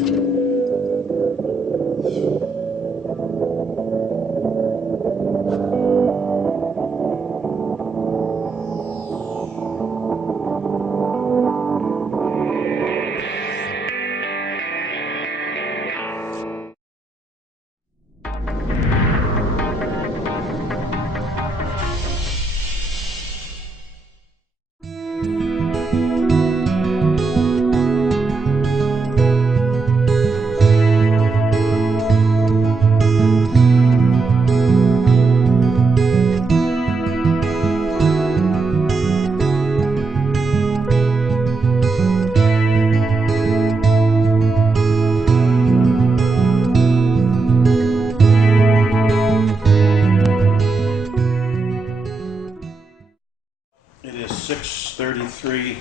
It is 6:33,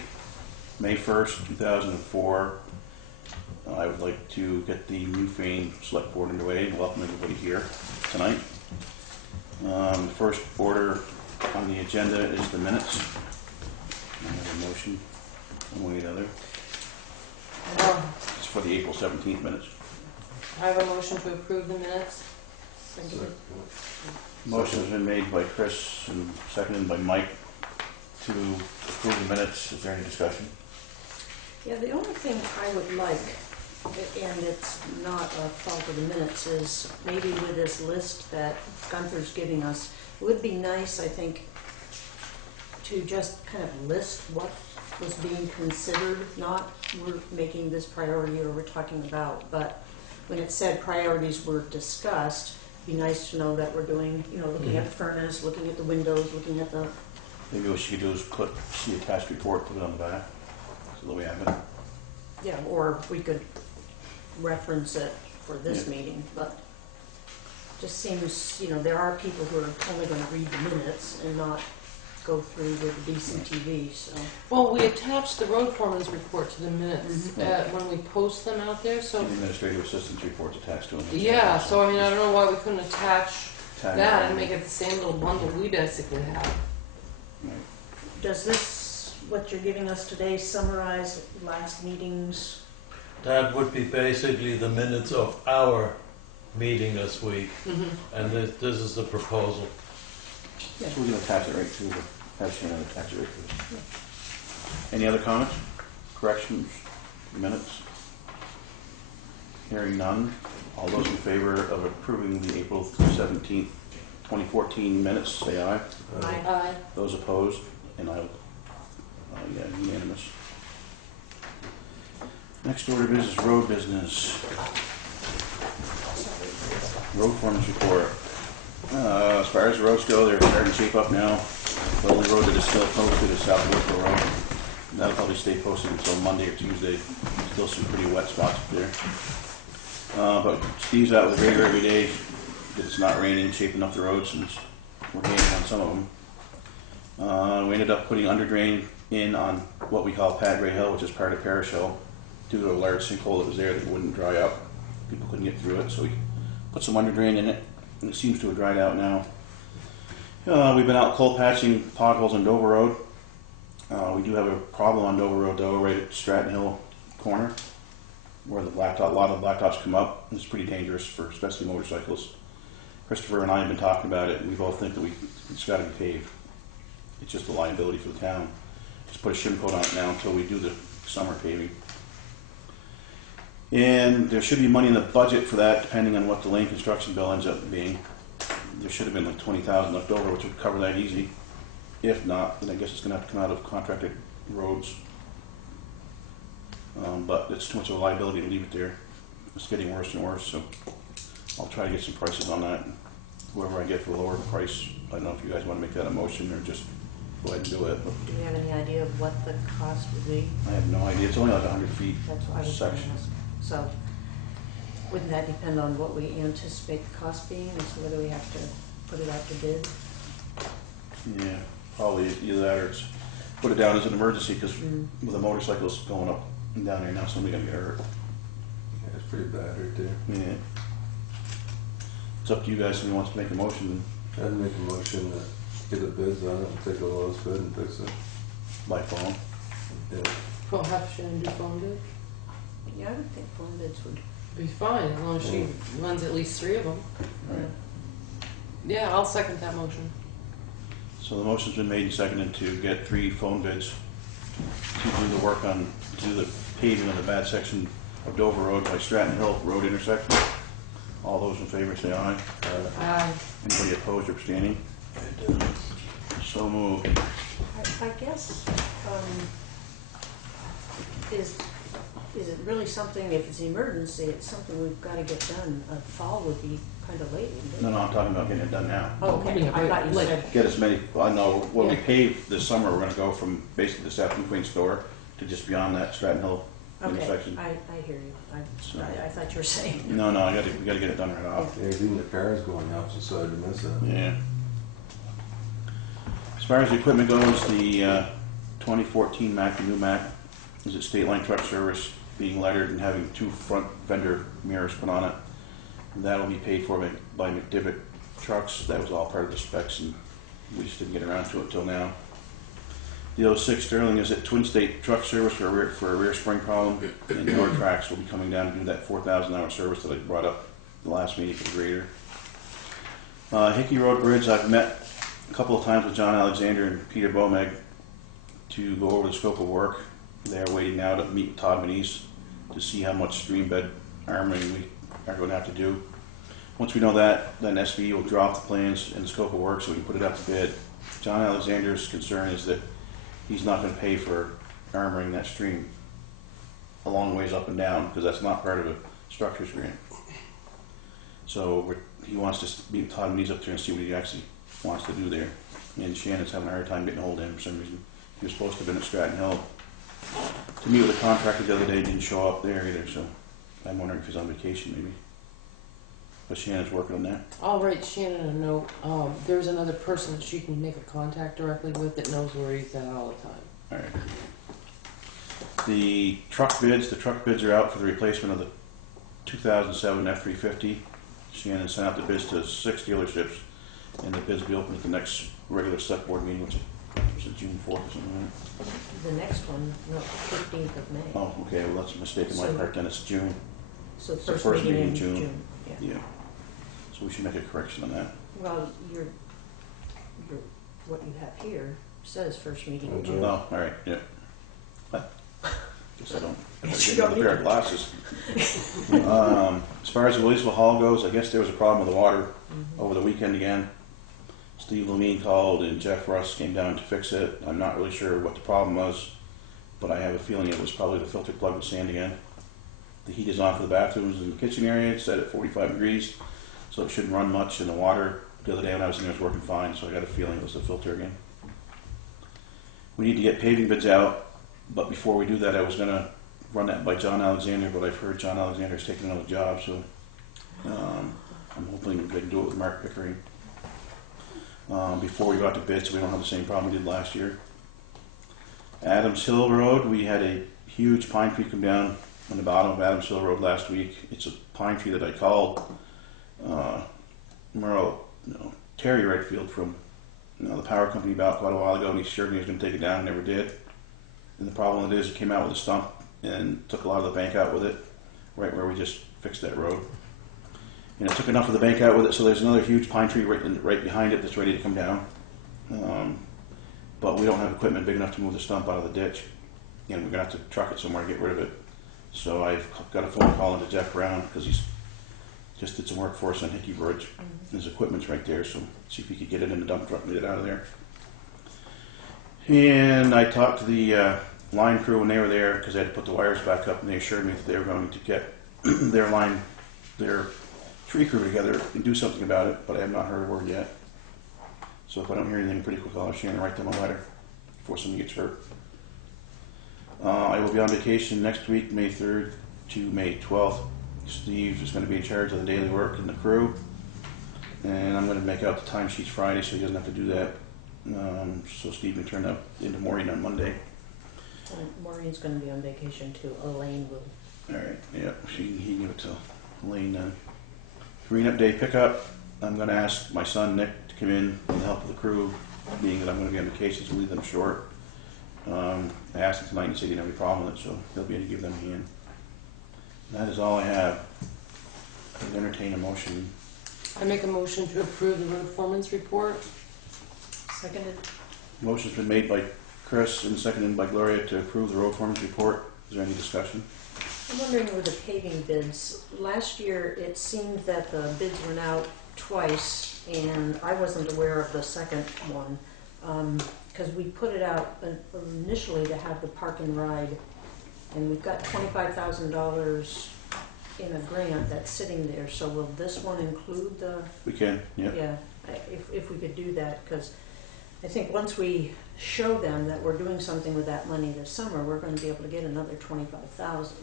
May 1st, 2004. I would like to get the Newfane Selectboard underway and welcome everybody here tonight. The first order on the agenda is the minutes. I have a motion, one way or the other. It's for the April 17th minutes. I have a motion to approve the minutes. Motion has been made by Chris and seconded by Mike to approve the minutes. Is there any discussion? Yeah, the only thing I would like, and it's not a fault of the minutes, is maybe with this list that Gunther's giving us, it would be nice, I think, to just kind of list what was being considered, not we're making this priority or we're talking about, but when it said priorities were discussed, it'd be nice to know that we're doing, you know, looking at the furnace, looking at the windows, looking at the... Maybe what she could do is put the attached report, put it on the back, so that we have it. Yeah, or we could reference it for this meeting, but just seems, you know, there are people who are only going to read the minutes and not go through with the DCTV, so. Well, we attached the road foreman's report to the minutes when we post them out there, so. And the administrative assistant's report's attached to it. Yeah, so I mean, I don't know why we couldn't attach Tag that it. and make it the same little bundle we basically have. Right. Does this, what you're giving us today, summarize last meeting's? That would be basically the minutes of our meeting this week, and this is the proposal. Yeah. So we're going to attach it right to the, attach it right to this. Any other comments, corrections, minutes? Hearing none. All those in favor of approving the April 17th, 2014 minutes, say aye. Aye. Those opposed? And I, yeah, unanimous. Next order of business, road business. Road foreman's report. As far as the roads go, they're starting to shape up now. The only road that is still posted is South Woodville Road. And that'll probably stay posted until Monday or Tuesday. Still some pretty wet spots up there. But Steve's out with the grader every day. It's not raining, shaping up the roads, and we're gaining on some of them. We ended up putting under drain in on what we call Padre Hill, which is part of Parish Hill, due to a large sinkhole that was there that wouldn't dry up. People couldn't get through it, so we put some under drain in it, and it seems to have dried out now. We've been out cold patching potholes on Dover Road. We do have a problem on Dover Road though, right at Stratton Hill corner, where the blacktop, a lot of the blacktops come up. It's pretty dangerous for especially motorcyclists. Christopher and I have been talking about it, and we both think that it's got to be paved. It's just a liability for the town. Just put a shim coat on it now until we do the summer paving. And there should be money in the budget for that, depending on what the lane construction bill ends up being. There should have been like $20,000 left over, which would cover that easy. If not, then I guess it's going to have to come out of contracted roads. But it's too much of a liability to leave it there. It's getting worse and worse, so I'll try to get some prices on that. Whoever I get for a lower price, I don't know if you guys want to make that a motion or just go ahead and do it. But Do you have any idea of what the cost would be? I have no idea. It's only like 100 feet That's what I was going to section. ask. So, wouldn't that depend on what we anticipate the cost being, as to whether we have to put it out to bid? Yeah, probably either that or it's put it down as an emergency because with the motorcycles going up and down there now, somebody's gonna get hurt. Yeah, it's pretty bad right there. Yeah. It's up to you guys if you want to make a motion I'd make a motion to get the bids on it and take the lowest bid and fix it. by phone. Yeah. Well, have Shannon do phone bid? Yeah, I would think phone bids would. Be fine, as long as she runs at least 3 of them. Right. Yeah, I'll second that motion. So the motion's been made and seconded to get 3 phone bids to do the work on, to do the paving of the bad section of Dover Road by Stratton Hill Road intersection. All those in favor say aye. Anybody opposed or abstaining? So moved. I guess, is it really something, if it's an emergency, it's something we've got to get done? Fall would be kind of late, wouldn't it? No, I'm talking about getting it done now. Oh, okay, I thought you Like- said, Get as many, I know, when we Yeah. pave this summer, we're gonna go from basically the South Newfane store to just beyond that Stratton Hill okay, intersection. I hear you. So- I thought you were saying. No, we gotta get it done right off. Yeah, even the cars going up, so sorry to miss that. Yeah. As far as the equipment goes, the 2014 Mack, the new Mack, is at State Line Truck Service, being lettered and having 2 front fender mirrors put on it. That'll be paid for by McDivitt Trucks. That was all part of the specs, and we just didn't get around to it till now. The 06 Sterling is at Twin State Truck Service for a rear spring problem, and Your Tracks will be coming down to do that 4,000-hour service that I brought up the last meeting for the grader. Hickey Road Bridge, I've met a couple of times with John Alexander and Peter Bomeg to go over the scope of work. They're waiting now to meet with Todd Manise to see how much stream bed armoring we are going to have to do. Once we know that, then SV will drop the plans and the scope of work so we can put it out to bid. John Alexander's concern is that he's not going to pay for armoring that stream a long ways up and down because that's not part of a structures grant. So he wants to meet Todd Manise up there and see what he actually wants to do there. And Shannon's having a hard time getting a hold of him for some reason. He was supposed to have been at Stratton Hill to meet with a contractor the other day, didn't show up there either, so I'm wondering if he's on vacation maybe. But Shannon's working on that. I'll write Shannon a note. There's another person that she can make a contact directly with that knows where he's at all the time. Alright. The truck bids are out for the replacement of the 2007 F-350. Shannon sent out the bids to 6 dealerships, and the bids will be open at the next regular select board meeting, which is June 4th or something like that. The next one, no, 15th of May. Oh, okay, well that's a mistake on my part, then it's June. So the first first meeting meeting in in June. June. Yeah. Yeah. So we should make a correction on that. Well, what you have here says first meeting in June. Oh, alright, yeah. Guess I don't. I Yes, better you get another don't pair of glasses. As far as the Williamsville Hall goes, I guess there was a problem with the water over the weekend again. Steve Lamine called and Jeff Russ came down to fix it. I'm not really sure what the problem was, but I have a feeling it was probably the filter plug with sand again. The heat is on for the bathrooms and the kitchen area. It's set at 45 degrees, so it shouldn't run much. And the water the other day when I was in there was working fine, so I got a feeling it was the filter again. We need to get paving bids out, but before we do that, I was going to run that by John Alexander, but I've heard John Alexander's taking another job, so I'm hoping we can do it with Mark Pickering before we go out to bid, so we don't have the same problem we did last year. Adams Hill Road, we had a huge pine tree come down on the bottom of Adams Hill Road last week. It's a pine tree that I called Terry Redfield from the power company about quite a while ago, and he assured me he was going to take it down and never did. And the problem it is, he came out with a stump and took a lot of the bank out with it, right where we just fixed that road. And it took enough of the bank out with it, so there's another huge pine tree right behind it that's ready to come down. But we don't have equipment big enough to move the stump out of the ditch, and we're going to have to truck it somewhere to get rid of it. So I've got a phone call into Jeff Brown, because he's just did some work for us on Hickey Bridge. His equipment's right there, so see if he could get it in the dump truck and get it out of there. And I talked to the line crew when they were there, because they had to put the wires back up, and they assured me that they were going to get their tree crew together and do something about it, but I have not heard a word yet. So if I don't hear anything pretty quick, I'll Shannon write them a letter before somebody gets hurt. I will be on vacation next week, May 3rd to May 12th. Steve is going to be in charge of the daily work and the crew, and I'm going to make out the timesheets Friday so he doesn't have to do that. So Steve can turn that into Maureen on Monday. Maureen's going to be on vacation too. Elaine will. Alright, yeah, he can give it to Elaine then. Green Up Day pickup, I'm going to ask my son Nick to come in and help with the crew, being that I'm going to be on vacation, so leave them short. I asked him tonight and he said he didn't have any problem with it, so he'll be able to give them a hand. That is all I have. I would entertain a motion. I make a motion to approve the road foreman's report. Seconded. Motion's been made by Chris and seconded by Gloria to approve the road foreman's report. Is there any discussion? I'm wondering with the paving bids, last year it seemed that the bids went out twice and I wasn't aware of the second one. Because we put it out initially to have the park and ride, and we've got $25,000 in a grant that's sitting there, so will this one include the, We can, yeah. yeah, if we could do that, because I think once we show them that we're doing something with that money this summer, we're gonna be able to get another 25,000.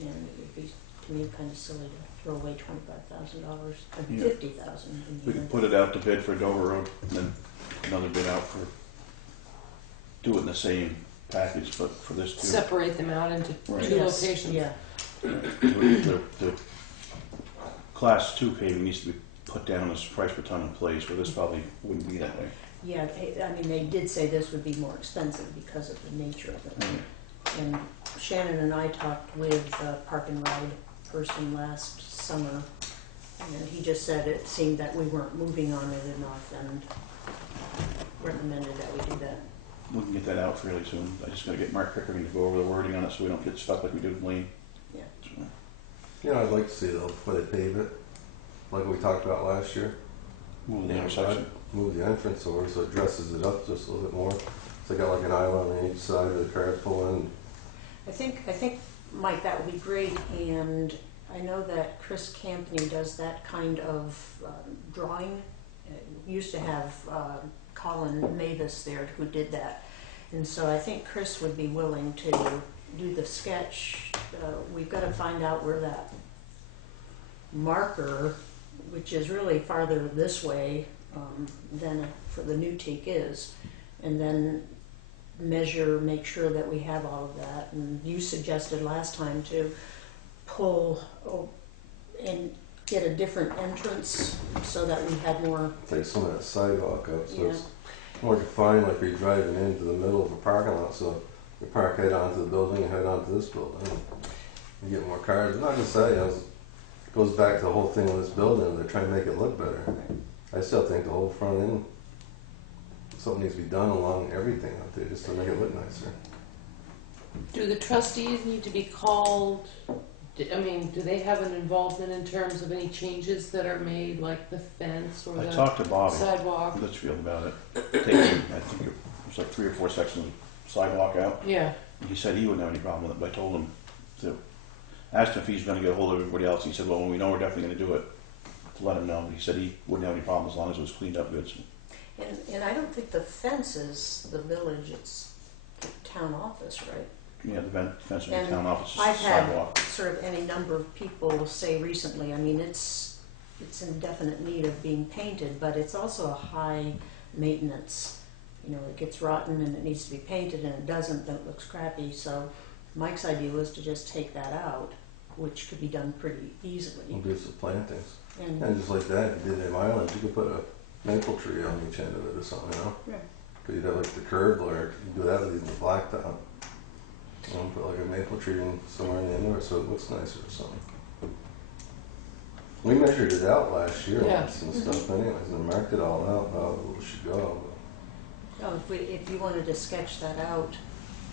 And it would be, to me, kind of silly to throw away $25,000, Yeah. 50,000. We can put it out to bid for Dover Road and then another bid out for, do it in the same package, but for this too. Separate them out into Right. two Yes, locations. yeah, The class 2 paving needs to be put down as price per ton in place, but this probably wouldn't be that way. yeah, I mean, they did say this would be more expensive because of the nature of it. And Shannon and I talked with the park and ride person last summer, and he just said it seemed that we weren't moving on it enough and recommended that we do that. We can get that out fairly soon. I just gotta get Mark Pickering to go over the wording on it so we don't get stuck like we did with Lane. Yeah. So, You know, I'd like to see though, before they pave it, like we talked about last year. move the You know, intersection. I'd move the entrance over so it dresses it up just a little bit more. So they got like an island on each side where the cars pull in. I think, Mike, that would be great, and I know that Chris Campney does that kind of drawing. Used to have Colin Mavis there who did that, and so I think Chris would be willing to do the sketch. We've got to find out where that marker, which is really farther this way than for the new teak is, and then measure, make sure that we have all of that. And you suggested last time to pull and get a different entrance so that we had more, Take some of that sidewalk up so yeah, it's more defined, like you're driving into the middle of a parking lot. So you park head onto the building and head onto this building. You get more cars. I'm not gonna say, you know, it goes back to the whole thing with this building. They're trying to make it look better. I still think the whole front end, something needs to be done along everything out there just to make it look nicer. Do the trustees need to be called? I mean, do they have an involvement in terms of any changes that are made, like the fence or I the talked to Bobby sidewalk? Litchfield about it. Taking, I think it was like 3 or 4 sections of sidewalk out. Yeah. And he said he wouldn't have any problem with it, but I told him to ask him if he's gonna get a hold of everybody else. He said, well, when we know we're definitely gonna do it, to let him know. He said he wouldn't have any problem as long as it was cleaned up good. So, and I don't think the fence is the village, it's the town office, right? yeah, the fence in the And town office, I've had sidewalk. sort of any number of people say recently, I mean, it's in definite need of being painted, but it's also a high maintenance. You know, it gets rotten and it needs to be painted, and it doesn't, then it looks crappy. So Mike's idea was to just take that out, which could be done pretty easily. We'll do some plantings. And And just like that, you did in Island, you could put a maple tree on each end of it or something, you know? yeah. Because you'd have like the curb, or you do that with even the blacktop. You know, put like a maple tree in somewhere in the indoor so it looks nicer or something. We measured it out last year Yeah. once and stuff anyways, and marked it all out, how it should go. Oh, if you wanted to sketch that out,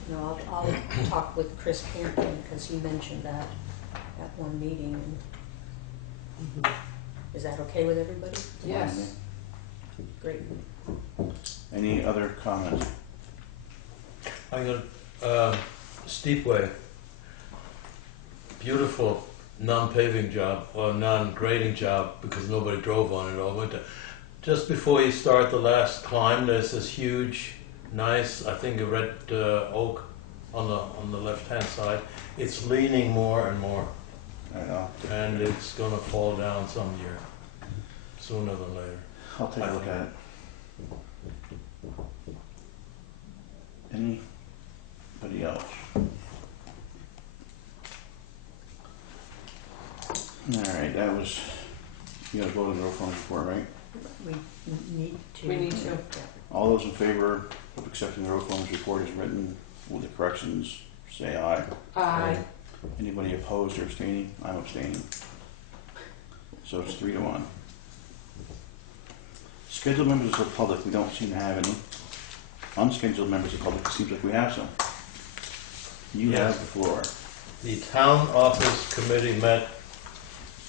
you know, I'll talk with Chris Campion, because he mentioned that at one meeting. And is that okay with everybody? Yes. Great. Any other comments? I got Steepway. Beautiful non-paving job or non-grading job because nobody drove on it all winter. Just before you start the last climb, there's this huge, nice, I think a red oak on the left-hand side. It's leaning more and more, I know. and it's going to fall down some year, sooner than later. I'll take a look at it. Anybody else? Alright, that was, you gotta go to the road foreman's report, right? We need to. We need to. Yeah. All those in favor of accepting the road foreman's report as written with the corrections, say aye. Aye. Anybody opposed or abstaining? I'm abstaining. So it's 3-1. Scheduled members of the public, we don't seem to have any. Unscheduled members of the public, it seems like we have some. You Yes. have the floor. The town office committee met,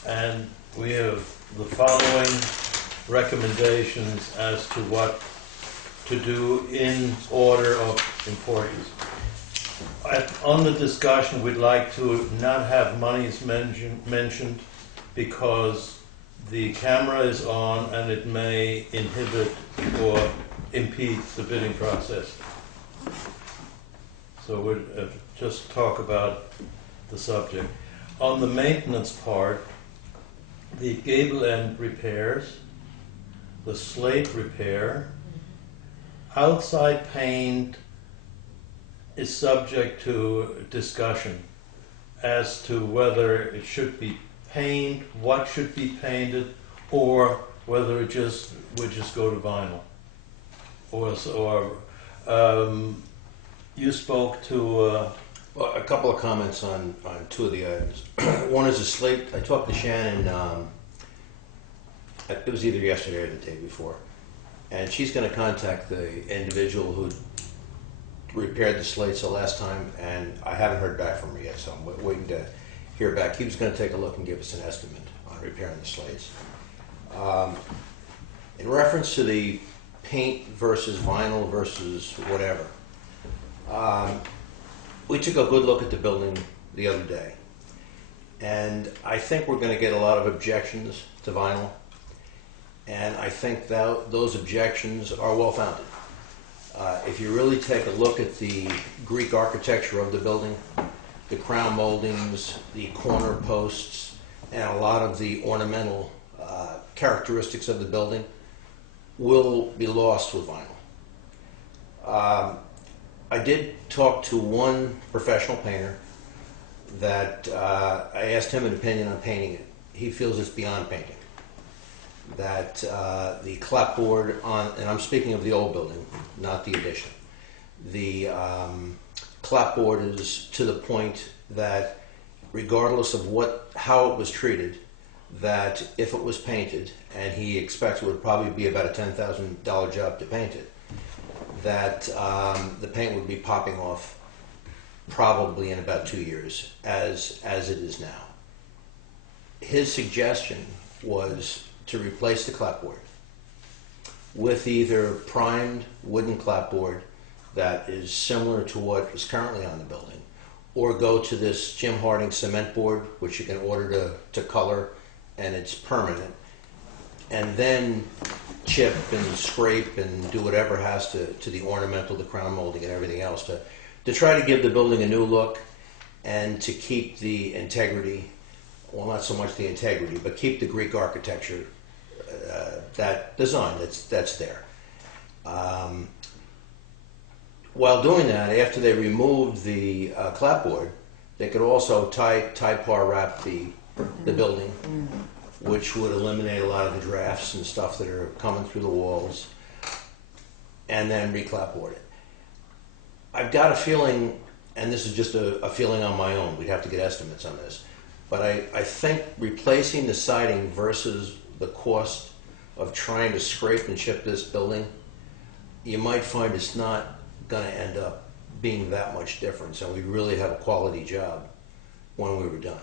and we have the following recommendations as to what to do in order of importance. On the discussion, we'd like to not have monies mentioned because the camera is on and it may inhibit or impede the bidding process. So we'll just talk about the subject. On the maintenance part, the gable end repairs, the slate repair, outside paint is subject to discussion as to whether it should be paint, what should be painted, or whether it would just go to vinyl. You spoke to. Well, a couple of comments on two of the items. One is the slate. I talked to Shannon, it was either yesterday or the day before, and she's going to contact the individual who repaired the slates the last time, and I haven't heard back from her yet, so I'm waiting to hear back. He was going to take a look and give us an estimate on repairing the slates. In reference to the paint versus vinyl versus whatever, we took a good look at the building the other day, and I think we're going to get a lot of objections to vinyl, and I think that those objections are well founded. If you really take a look at the Greek architecture of the building, the crown moldings, the corner posts, and a lot of the ornamental characteristics of the building will be lost with vinyl. I did talk to one professional painter that I asked him an opinion on painting it. He feels it's beyond painting. That the clapboard on, and I'm speaking of the old building, not the addition, the clapboard is to the point that regardless of how it was treated, that if it was painted, and he expects it would probably be about a $10,000 job to paint it, that the paint would be popping off probably in about 2 years, as it is now. His suggestion was to replace the clapboard with either primed wooden clapboard that is similar to what is currently on the building, or go to this Jim Harding cement board, which you can order to color, and it's permanent, and then chip and scrape and do whatever has to the ornamental, the crown molding and everything else to try to give the building a new look and to keep the integrity, well, not so much the integrity, but keep the Greek architecture, that design that's there. While doing that, after they removed the clapboard, they could also tie-par wrap the building, which would eliminate a lot of the drafts and stuff that are coming through the walls, and then re-clapboard it. I've got a feeling, and this is just a feeling on my own, we'd have to get estimates on this, but I think replacing the siding versus the cost of trying to scrape and chip this building, you might find it's not going to end up being that much difference, and we really have a quality job when we were done.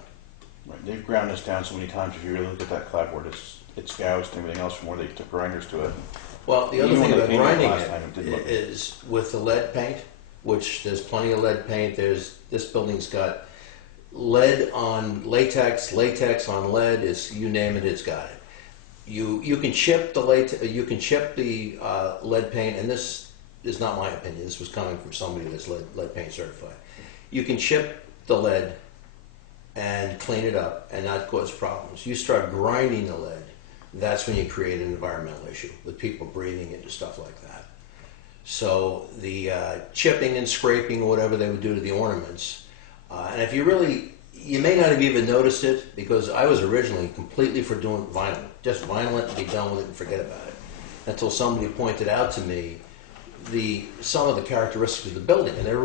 Right, they've ground this down so many times. If you really look at that clapboard, it's gouged and everything else from where they took grinders to it. Well, the other Even thing when they about painted it grinding last time, it didn't look it is with the lead paint, which there's plenty of lead paint. This building's got lead on latex, latex on lead. You name it, it's got it. You can chip the lead paint, and this is not my opinion. This was coming from somebody that's lead paint certified. You can chip the lead and clean it up and not cause problems. You start grinding the lead, that's when you create an environmental issue with people breathing into stuff like that. So the chipping and scraping, whatever they would do to the ornaments, and if you may not have even noticed it, because I was originally completely for doing vinyl. Just vinyl it and be done with it and forget about it. Until somebody pointed out to me some of the characteristics of the building, and they're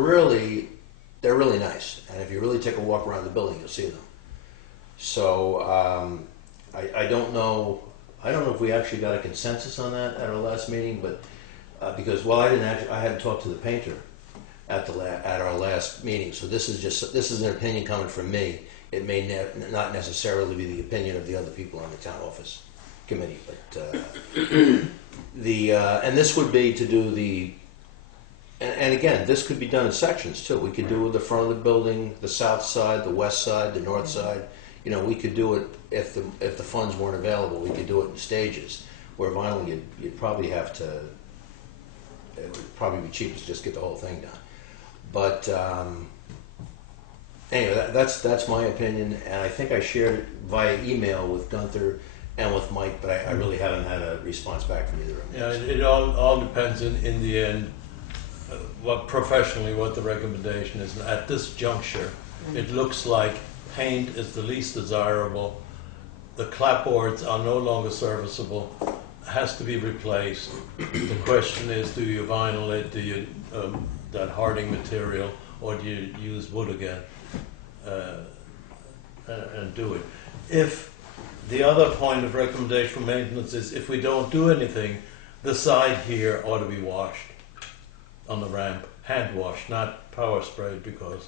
they're really nice, and if you really take a walk around the building, you'll see them. So I don't know. I don't know if we actually got a consensus on that at our last meeting, but because I hadn't talked to the painter at our last meeting, so this is an opinion coming from me. It may not necessarily be the opinion of the other people on the town office committee, but and this would be to do the. And again, this could be done in sections too. We could do the front of the building, the south side, the west side, the north side. You know, we could do it if the funds weren't available. We could do it in stages. Where vinyl, you'd probably have to. It would probably be cheapest to just get the whole thing done. But anyway, that's my opinion, and I think I shared it via email with Gunther and with Mike, but I really haven't had a response back from either of them. Yeah, it all depends in the end. What the recommendation is. And at this juncture, it looks like paint is the least desirable. The clapboards are no longer serviceable. Has to be replaced. The question is, do you vinyl it? Do you that harding material, or do you use wood again and do it? If the other point of recommendation for maintenance is, if we don't do anything, the side here ought to be washed on the ramp, hand washed, not power sprayed, because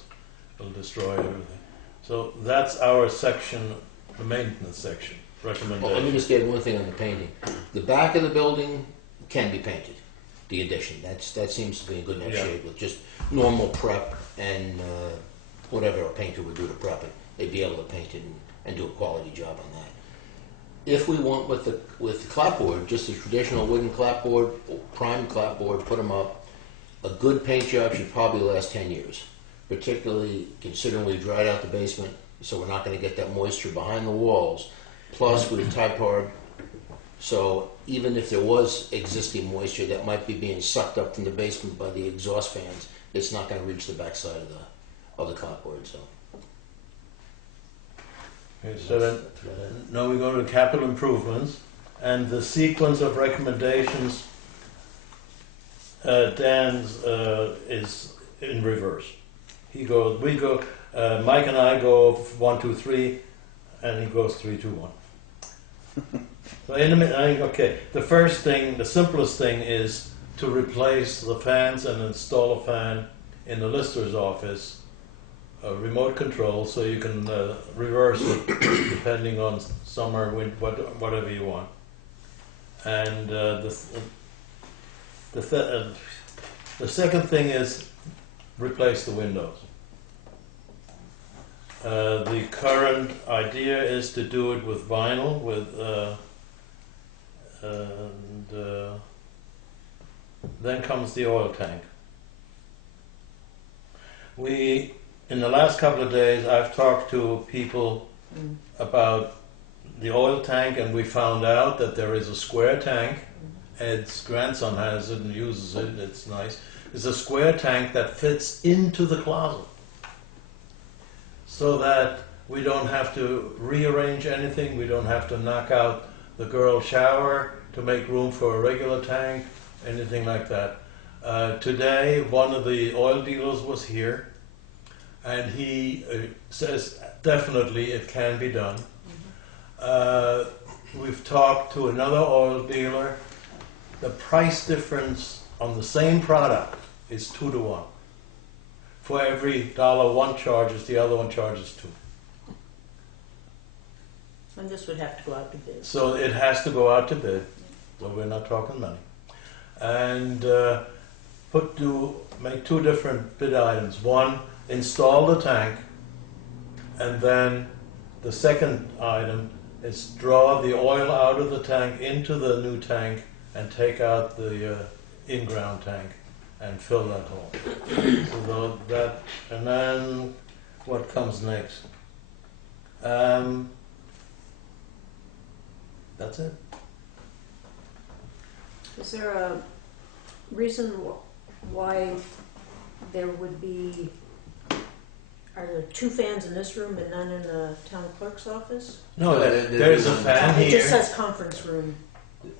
it'll destroy everything. So that's our section, the maintenance section recommendation. Well, let me just add one thing on the painting. The back of the building can be painted. The addition, that seems to be in good enough shape with just normal prep and whatever a painter would do to prep it. They'd be able to paint it and do a quality job on that. If we want with the clapboard, just a traditional wooden clapboard, primed clapboard, put them up. A good paint job should probably last 10 years, particularly considering we dried out the basement, so we're not going to get that moisture behind the walls. Plus, with typehard, so even if there was existing moisture that might be being sucked up from the basement by the exhaust fans, it's not going to reach the backside of the clapboard. So. Okay, so then, now we go to capital improvements, and the sequence of recommendations. Dan's is in reverse. We go. Mike and I go 1, 2, 3, and he goes 3, 2, 1. So in a minute, okay. The first thing, the simplest thing, is to replace the fans and install a fan in the lister's office, a remote control, so you can reverse it depending on summer, winter, whatever you want. And the second thing is replace the windows. The current idea is to do it with vinyl, then comes the oil tank. In the last couple of days, I've talked to people about the oil tank, and we found out that there is a square tank. Ed's grandson has it and uses it. It's nice. It's a square tank that fits into the closet, so that we don't have to rearrange anything. We don't have to knock out the girl shower to make room for a regular tank, anything like that. Today, one of the oil dealers was here, and he says definitely it can be done. We've talked to another oil dealer. The price difference on the same product is 2 to 1. For every $1 one charges, the other one charges 2. And this would have to go out to bid. So it has to go out to bid. So we're not talking money. And make 2 different bid items. One, install the tank, and then the second item is draw the oil out of the tank into the new tank and take out the in-ground tank and fill that hole. So that, and then what comes next? That's it. Is there a reason why there would be, are there 2 fans in this room and none in the town clerk's office? No, there's a fan It just here. says conference room.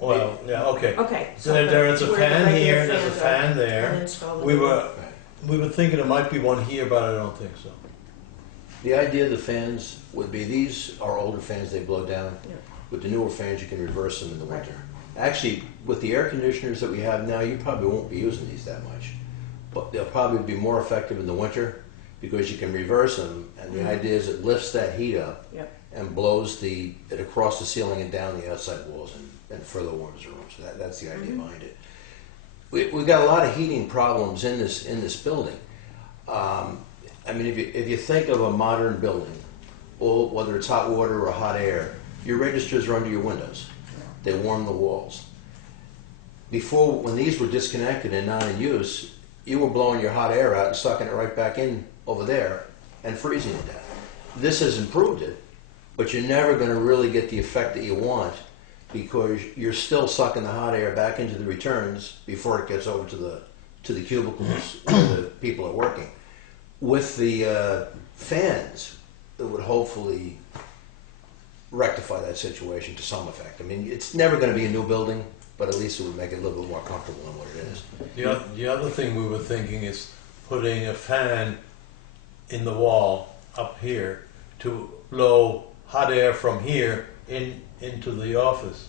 Well, yeah, okay. Okay. So there is a where the fan regular here, there's a fans are fan there. uninstalled. We were We were thinking there might be one here, but I don't think so. The idea of the fans would be, these are older fans, they blow down. Yeah. With the newer fans, you can reverse them in the winter. Actually, with the air conditioners that we have now, you probably won't be using these that much. But they'll probably be more effective in the winter because you can reverse them, and the idea is it lifts that heat up Yep. and blows it across the ceiling and down the outside walls and further warms the room. So that's the idea behind it. We've got a lot of heating problems in this building. I mean, if you think of a modern building, or whether it's hot water or hot air, your registers are under your windows. They warm the walls. Before, when these were disconnected and not in use, you were blowing your hot air out and sucking it right back in over there and freezing it down. This has improved it, but you're never going to really get the effect that you want because you're still sucking the hot air back into the returns before it gets over to the cubicles where the people are working. With the fans, it would hopefully rectify that situation to some effect. I mean, it's never going to be a new building, but at least it would make it a little bit more comfortable than what it is. The other thing we were thinking is putting a fan in the wall up here to blow hot air from here into the office,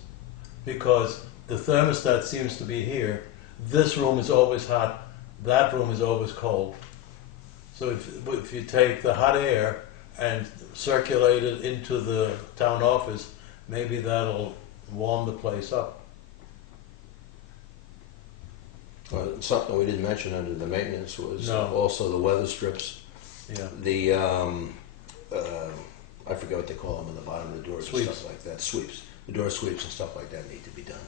because the thermostat seems to be here. This room is always hot, that room is always cold. So if you take the hot air and circulate it into the town office, maybe that'll warm the place up. Something we didn't mention under the maintenance was also the weather strips. Yeah. The I forget what they call them on the bottom of the doors and stuff like that. Sweeps. The door sweeps and stuff like that need to be done.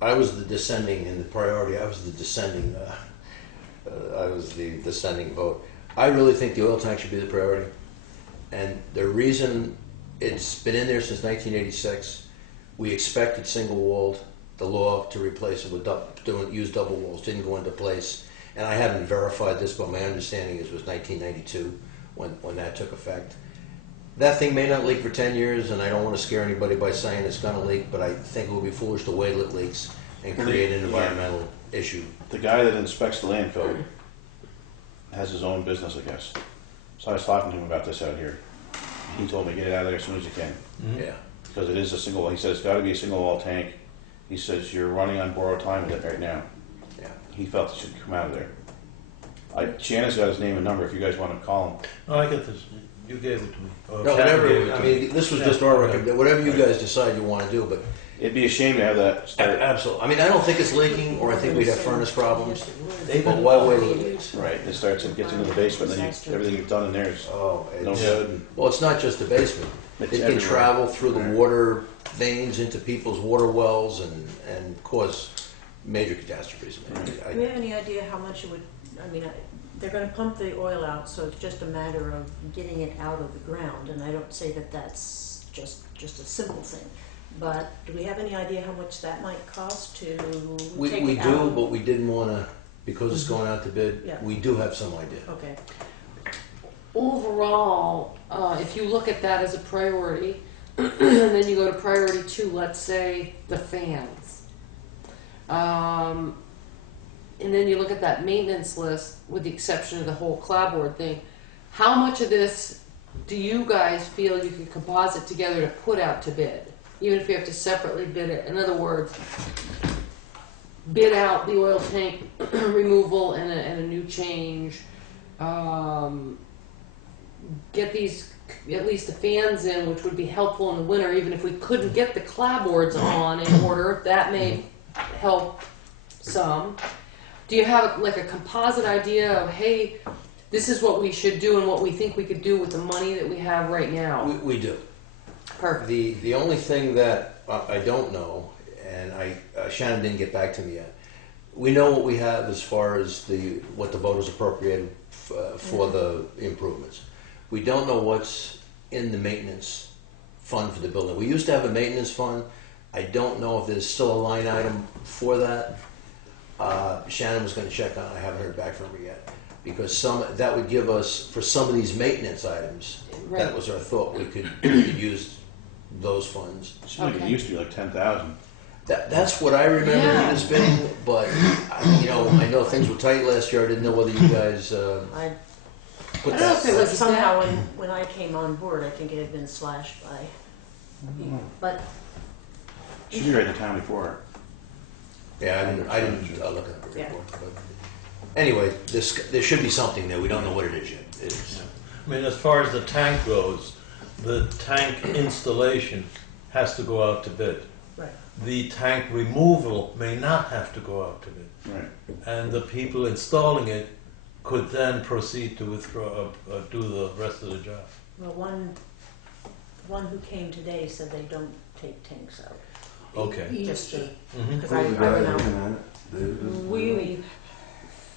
I was the descending in the priority. I was the descending. I was the descending vote. I really think the oil tank should be the priority, and the reason it's been in there since 1986. We expected single walled. The law to replace it with use double walls didn't go into place, and I haven't verified this, but my understanding is it was 1992 when that took effect. That thing may not leak for 10 years, and I don't want to scare anybody by saying it's going to leak, but I think it would be foolish to wait till it leaks and create an environmental issue. The guy that inspects the landfill has his own business, I guess. So I was talking to him about this out here. He told me, get it out of there as soon as you can. Yeah. Because it is a single, he says it's got to be a single wall tank. He says you're running on borrowed time with it right now. Yeah. He felt it should come out of there. Shannon's got his name and number if you guys want to call him. Oh, I get this. You gave it to me. No, whatever. I mean, this was just our recommendation. Whatever you guys decide you want to do, but It'd be a shame to have that start. absolutely. I mean, I don't think it's leaking, or I think we'd have furnace problems. They've But been why wait till it leaks? Right, it starts, it gets into the basement, then everything you've done in there is Oh, no it's, good. well, it's not just the basement. It's It can everywhere. travel through the Right. water veins into people's water wells and cause major catastrophes. Do we have any idea how much it would, I mean, they're gonna pump the oil out, so it's just a matter of getting it out of the ground, and I don't say that that's just a simple thing. But do we have any idea how much that might cost to We take it do, out? but we didn't want to, because it's going out to bid, Yeah. we do have some idea. Okay, Overall, if you look at that as a priority, and then you go to priority 2, let's say the fans. And then you look at that maintenance list, with the exception of the whole clapboard thing, how much of this do you guys feel you can composite together to put out to bid? Even if you have to separately bid it. In other words, bid out the oil tank removal and a new change. Get these, at least the fans in, which would be helpful in the winter, even if we couldn't get the clapboards on in order, that may help some. Do you have like a composite idea of, hey, this is what we should do and what we think we could do with the money that we have right now? We do. Perfect. The only thing that I don't know, and Shannon didn't get back to me yet, we know what we have as far as what the voters appropriated for the improvements. We don't know what's in the maintenance fund for the building. We used to have a maintenance fund. I don't know if there's still a line item for that. Shannon was going to check on it. I haven't heard back from her yet. Because that would give us, for some of these maintenance items, Right. that was our thought, we could use those funds. It seemed like it used to be like 10,000. That's what I remember Yeah. it as being, but I know things were tight last year. I didn't know whether you guys I put I don't know if it that. was somehow that- when I came on board, I think it had been slashed by, but Should be right in the town before. Yeah, I didn't look at the Yeah. report. But anyway, there should be something there. We don't know what it is yet. It's, I mean, as far as the tank goes, the tank installation has to go out to bid. right. The tank removal may not have to go out to bid. Right. And the people installing it could then proceed to withdraw, do the rest of the job. Well, one who came today said they don't take tanks out. Okay. Just to, Mhm. because Who's the I guy went out. looking at it? David? We,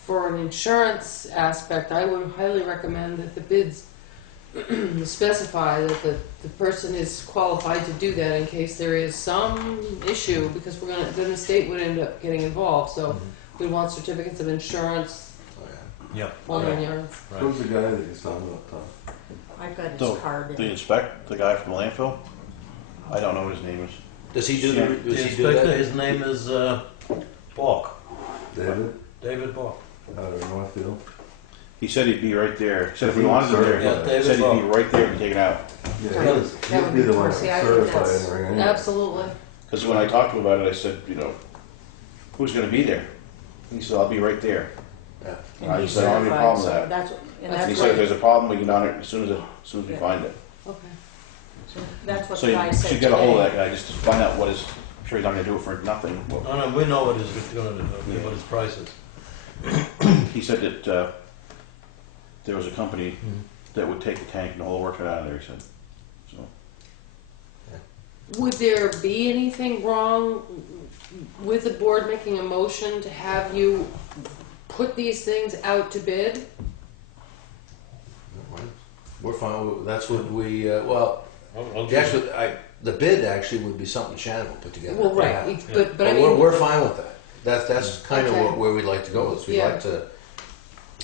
for an insurance aspect, I would highly recommend that the bids specify that the person is qualified to do that in case there is some issue, because then the state would end up getting involved, so we want certificates of insurance, oh yeah. Yep. all nine yards. Right. Who's the guy that you're talking about, Tom? I've got his So, card. the guy from the landfill? I don't know what his name is. Does he do Yeah. the? The Does he do inspector, that? his name is Balk, David? David Balk. Out of Northfield? He said he'd be right there. He said if we wanted him there, Yeah, he David said he'd be Bob. right there and take it out. Yeah, That he'll, would he'll be be the one cool. See, I that's think certified that's- and everything. Absolutely. Because when I talked to him about it, I said, who's going to be there? He said, I'll be right there. Yeah. And I he's said, I don't have any certified, problem with so that. that's, and And he that's said, if what, there's a problem, we can on it as soon as we Yeah. find it. Okay. that's what So the guy you said should get a hold of today. that guy, just to find out what his, I'm sure he's not going to do it for nothing. Well, No, no, we know what he's going to do, what his price is. he said that there was a company that would take the tank and the whole work it out of there, he said. So, Would there be anything wrong with the board making a motion to have you put these things out to bid? We're fine. That's what we. Well, I'll just- actually, the bid actually would be something Shannon will put together. Well, right, Yeah. but I But mean, we're fine with that. That's kind of Okay. where we'd like to go. Is we'd Yeah. like to.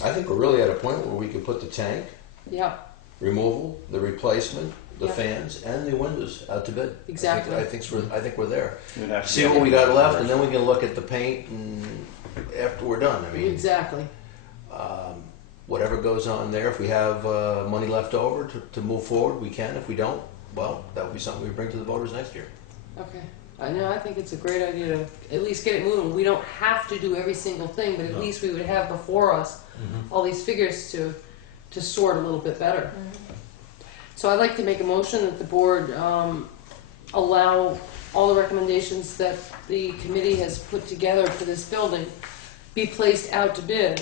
I think we're really at a point where we could put the tank yeah, removal, the replacement, the Yeah. fans, and the windows out to bid. Exactly. I think we're there. it would have to See be- what we got left, and then we can look at the paint and after we're done. I mean, exactly. whatever goes on there. If we have money left over to move forward, we can. If we don't, well, that would be something we bring to the voters next year. Okay. I know, I think it's a great idea to at least get it moving. We don't have to do every single thing, but at No. least we would have before us all these figures to sort a little bit better. So I'd like to make a motion that the board allow all the recommendations that the committee has put together for this building be placed out to bid.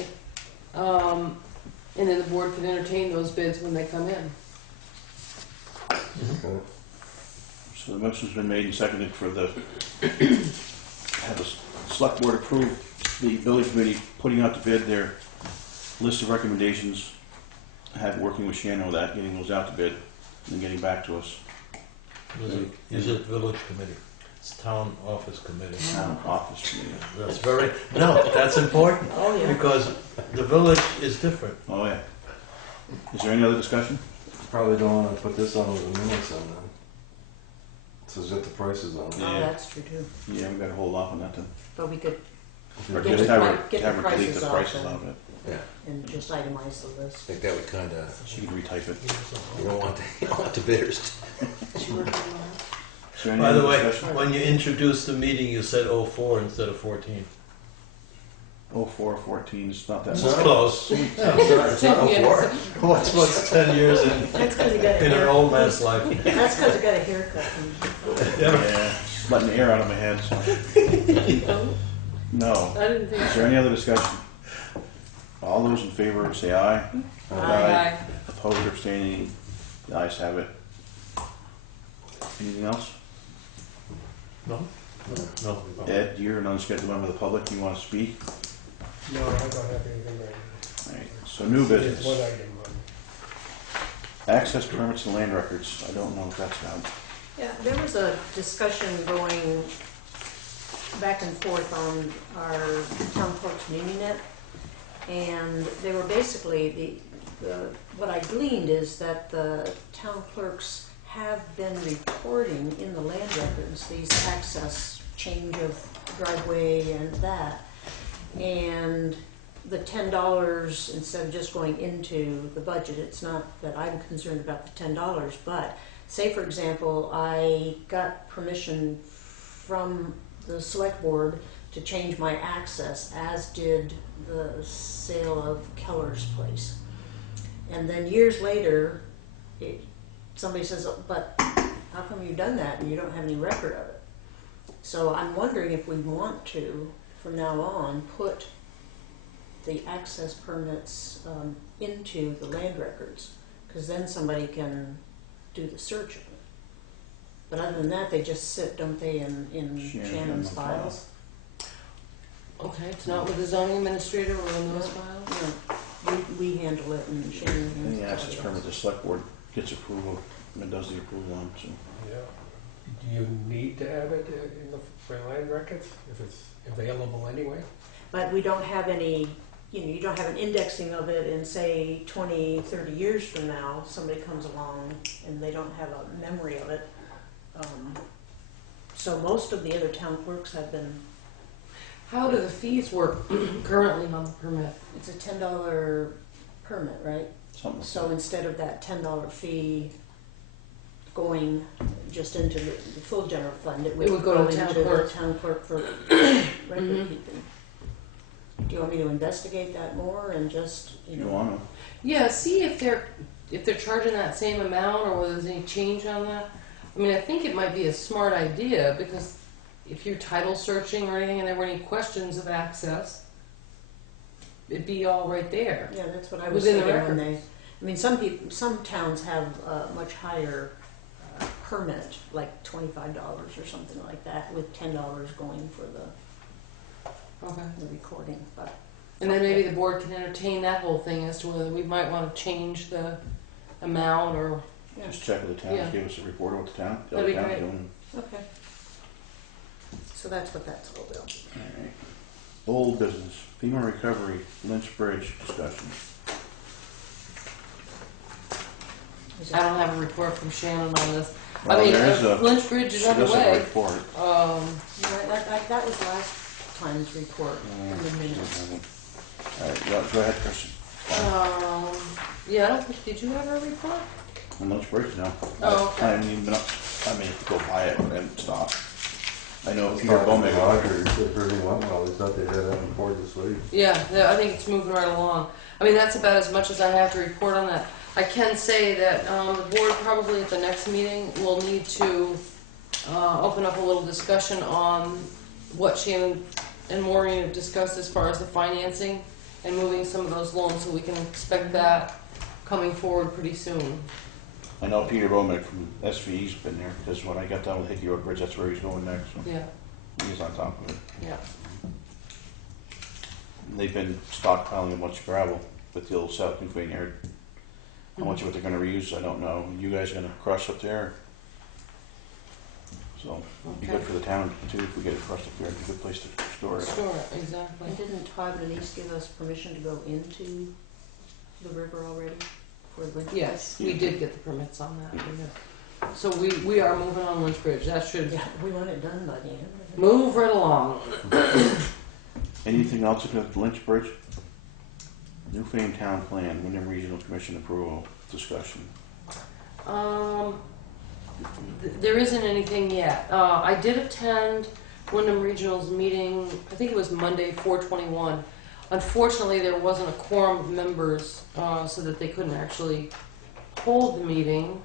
And then the board can entertain those bids when they come in. Okay. So the motion's been made and seconded for the, have the select board approve the building committee putting out to bid their list of recommendations, have working with Shannon with that, getting those out to bid, and then getting back to us. Is it village committee? It's town office committee. Town office committee. That's that's important. Oh, yeah. Because the village is different. Oh, yeah. Is there any other discussion? Probably don't want to put this on with the minutes on then. So get the prices on it. Oh, Yeah. that's true too. Yeah, we gotta hold off on that then. But we could, Or Get just the have pri- her, get the have her delete prices the off prices and- of it. Yeah, and just itemize the I list. think that would kind of. She can retype it. You don't want the bidders. Is there any By the other way, discussion? when you introduced the meeting, you said 04 instead of 14. 0414 is not that It's much. close. It's not Yes. 04. What's 10 years in That's because you got a an haircut. old man's life? That's because you got a haircut. Yeah, letting the air out of my head. So. No. I didn't think Is there any other discussion? All those in favor say aye. Aye. Opposed or abstaining? The ayes have it. Anything else? No? No. Ed, you're an unscheduled member of the public. You want to speak? No, I don't have anything right now. All right. So new It's one business. item on. Access permits and land records. I don't know what that's about. Yeah, there was a discussion going back and forth on our town clerk's MuniNet, and they were basically, what I gleaned is that the town clerks have been recording in the land records these access change of driveway and that. And the $10, instead of just going into the budget, it's not that I'm concerned about the $10, but say for example, I got permission from the select board to change my access, as did the sale of Keller's place. And then years later, somebody says, but how come you've done that and you don't have any record of it? So I'm wondering if we want to, from now on, put the access permits into the land records, because then somebody can do the search of it. But other than that, they just sit, don't they, in Shannon's files? Okay, it's not with the zoning administrator or in those files? No, we handle it and Shannon handles Any it. access permit, the select board gets approval and does the approval on, so. Yeah. Do you need to have it in the for land records if it's available anyway? But we don't have any, you don't have an indexing of it in, say, 20, 30 years from now, somebody comes along and they don't have a memory of it. So most of the other town clerks have been, How do the fees work currently on the permit? it's a $10 permit, right? Something. So instead of that $10 fee going just into the full general fund, it would would go to the town into the clerk. town clerk for Mm-hmm. record keeping. Do you want me to investigate that more and just, If you wanna, Yeah, see if they're charging that same amount or whether there's any change on that. I mean, I think it might be a smart idea because if you're title searching or anything and there were any questions of access, it'd be all right there. Yeah, that's what I was Within the thinking when records. I mean, some towns have a much higher permit, like $25 or something like that, with $10 going for Okay. the recording, but. And then maybe the board can entertain that whole thing as to whether we might want to change the amount or, Yeah, just check with the towns, Yeah. give us a report of what the town, the That'd other be towns great. doing. okay. So that's what that's all about. Alright. Old business, FEMA recovery, Lynch Bridge discussion. Is I it- don't have a report from Shannon on this. Well, I mean, there is a- Lynch Bridge is She does have a underway. report. Yeah, that was last time's report in the minutes. Alright, go ahead, Chris. Yeah, I don't think, did you have a report? On Lynch Bridge, no. Oh, okay. I haven't even been up, I mean, go by it and stop. I know Peter Talking to Bowman. Roger, he said everything went well. He thought they had that report this week. Yeah, I think it's moving right along. I mean, that's about as much as I have to report on that. I can say that the board probably at the next meeting will need to open up a little discussion on what Shannon and Maureen have discussed as far as the financing and moving some of those loans, so we can expect that coming forward pretty soon. I know Peter Bowman from SVE's been there, because when I got done with Hickey Road Bridge, that's where he's going next, so Yeah, he's on top of it. yeah. They've been stockpiling a bunch of gravel with the old South Newfane area. How much of it they're gonna reuse, I don't know. You guys gonna crush up there? So, it'd be good Okay. for the town too, if we get it crushed up there, it'd be a good place to store it. Sure, exactly. And didn't Todd and East give us permission to go into the river already for Lynch? Yes, we did get the permits on that. We did. So we are moving on Lynch Bridge. That should Yeah, we want it done by the end. move right along. Anything else about the Lynch Bridge? Newfane Town Plan, Wyndham Regional Commission approval, discussion. There isn't anything yet. I did attend Wyndham Regional's meeting, I think it was Monday, 4/21. Unfortunately, there wasn't a quorum of members, so that they couldn't actually hold the meeting.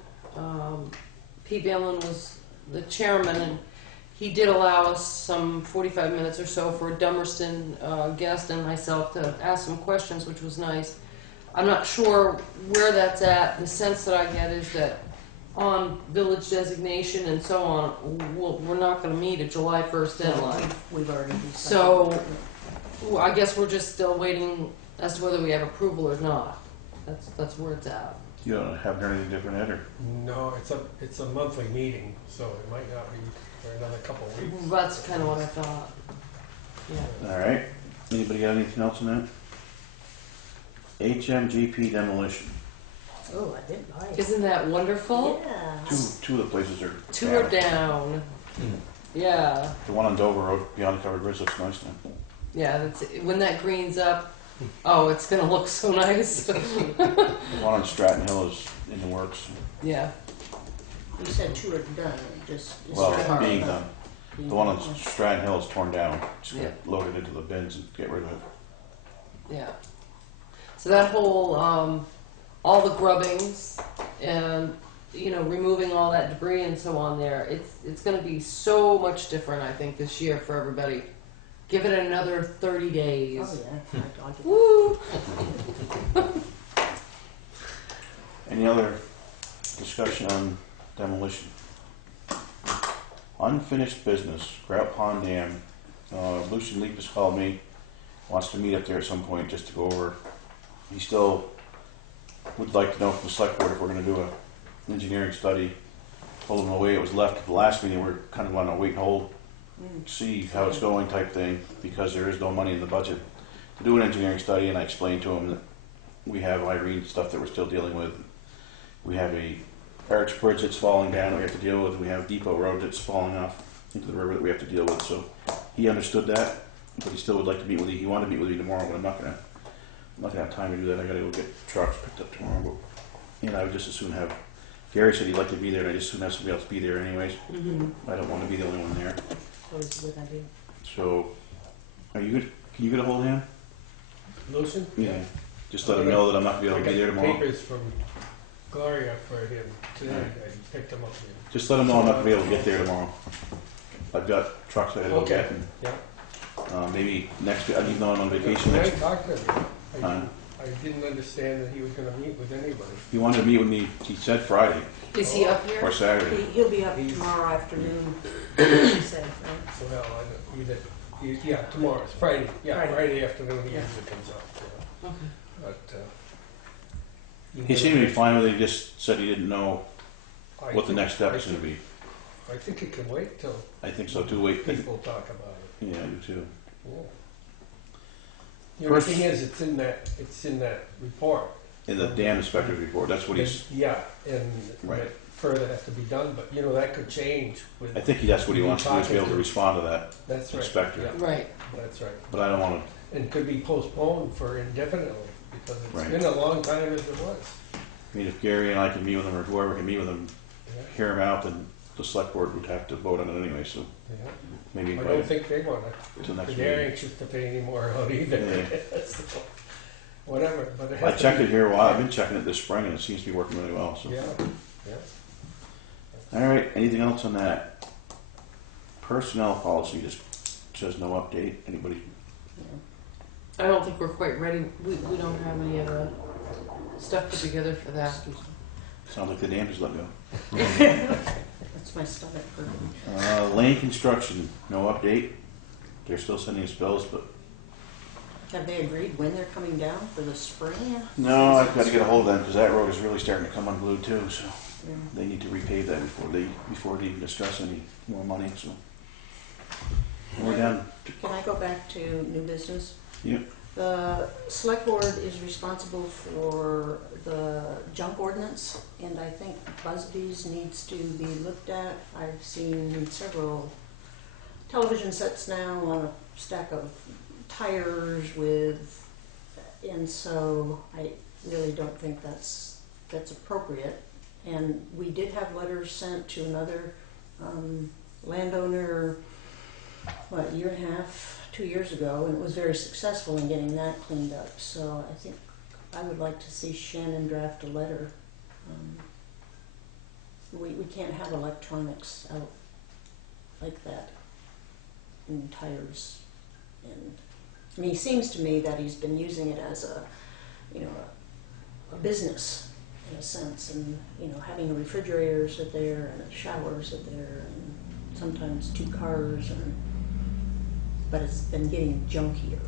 Pete Banlon was the chairman, and he did allow us some 45 minutes or so for a Dummerston guest and myself to ask some questions, which was nice. I'm not sure where that's at. The sense that I get is that on village designation and so on, we're not going to meet a July 1st deadline. We've already decided. So well, I guess we're just still waiting as to whether we have approval or not. That's where it's at. You don't have anything different, Ed, or? No, it's a monthly meeting, so it might not be for another couple of weeks. That's kind of what I thought. Yeah. All right. Anybody got anything else on that? HMGP demolition. Oh, I did buy it. Isn't that wonderful? Yeah. Two of the places are Two are down. Yeah, The one on Dover Road beyond the covered bridge looks nice now. yeah, that's, when that green's up, oh, it's gonna look so nice. The one on Stratton Hill is in the works. Yeah, You said 2 are done, just. is Well, that being done? done. Being The one on done, yeah. Stratton Hill is torn down. Just Yeah. load it into the bins and get rid of it. yeah. So that whole, all the grubbings and, you know, removing all that debris and so on there, it's gonna be so much different, I think, this year for everybody. Give it another 30 days. Oh, yeah. I'll do Woo! Any other discussion on demolition? Unfinished business, Grout Pond Dam. Lucian Leap has called me, wants to meet up there at some point just to go over. He still would like to know from the select board if we're going to do an engineering study. Told him the way it was left at the last meeting, we're kind of on a wait and hold, see how it's going type thing, because there is no money in the budget to do an engineering study. And I explained to him that we have Irene stuff that we're still dealing with. We have a arch bridge that's falling down that we have to deal with. We have Depot Road that's falling off into the river that we have to deal with. So he understood that, but he still would like to meet with you. He wanted to meet with you tomorrow, but I'm not gonna have time to do that. I gotta go get trucks picked up tomorrow. But, and I would just as soon have, Gary said he'd like to be there, and I just as soon have somebody else be there anyways. I don't want to be the only one there. Always a good idea. So, are you good? Can you get a hold of him? Lotion? Yeah. Just let him know that I'm not gonna be able to be there I got tomorrow. papers from Gloria for him today. I picked them up. Just let him know I'm not gonna be able to get there tomorrow. I've got trucks I gotta go Okay. get. And, Yeah. maybe next week. I even though I'm on vacation When I next. talked to him, Huh? I didn't understand that he was going to meet with anybody. He wanted to meet with me. He said Friday Is he up here? or Saturday. He'll be up tomorrow afternoon, he said, right? Well, I don't, yeah, tomorrow, it's Friday. Yeah, Friday. Friday afternoon he Yeah. usually comes up. Yeah. Okay. But He seemed to be fine with it. He just said he didn't know I what the think- next step I is going to think- be. I think it can wait till I think so too. Wait. people talk about it. Yeah, I do too. Yeah. The only First- thing is, it's in that report. In the dam inspector's report, that's what he's. Yeah, and Right. that further has to be done, but you know, that could change with. I think that's what he wants to do, is be able to respond to that. That's right. inspector. Yeah, Right. that's right. But I don't want And could be postponed for indefinitely, because it's Right. been a long time as it was. to. I mean, if Gary and I can meet with him, or whoever can meet with him, Yeah, hear him out, then the select board would have to vote on it anyway. So yeah. maybe I invite don't him think they want to the to, next they're meeting. anxious to pay any more out either. Yeah. So, whatever, but it I has checked to it here a while. I've been checking it this spring, and it seems to be working really well. So. be. Yeah, yeah. All right. Anything else on that? Personnel policy just says no update. Anybody? I don't think we're quite ready. We don't have any of the stuff put together for that. Sounds like the dam just let go. That's my stomach hurting. Lane construction, no update. They're still sending us bills, but Have they agreed when they're coming down for the spring? no, I've got to get a hold of them because that road is really starting to come unglued too. So Yeah. they need to repave that before they even discuss any more money. So we're done. Can I go back to new business? Yep. The select board is responsible for the junk ordinance, and I think Busby's needs to be looked at. I've seen several television sets now on a stack of tires with, and so I really don't think that's appropriate. And we did have letters sent to another landowner, what, a year and a half, 2 years ago, and it was very successful in getting that cleaned up. So I think I would like to see Shannon draft a letter. We can't have electronics out like that in tires. And I mean, it seems to me that he's been using it as a business in a sense, and having a refrigerator sit there and a shower sit there, and sometimes 2 cars, but it's been getting junkier.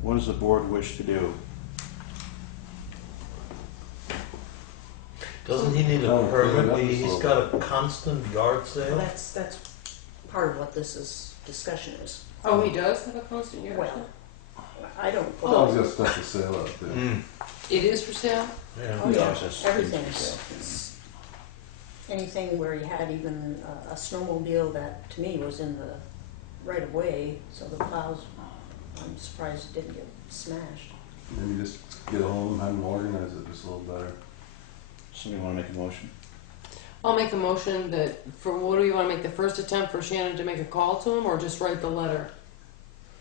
What does the board wish to do? Doesn't he need a Oh, permit? yeah, He's that's got a constant yard Well, sale? that's part of what discussion is. Oh, he does have a constant yard Well, sale? I don't. Always got stuff for sale out there. Mm. It is for sale? Yeah. Oh, yeah, it's just- everything's. anything where he had even a snowmobile that, to me, was in the right of way, so the plows, I'm surprised it didn't get smashed. Maybe just get a hold of them, have them organize it just a little better. Somebody wanna make a motion? I'll make a motion that, for what do you want to make the first attempt for Shannon to make a call to him, or just write the letter?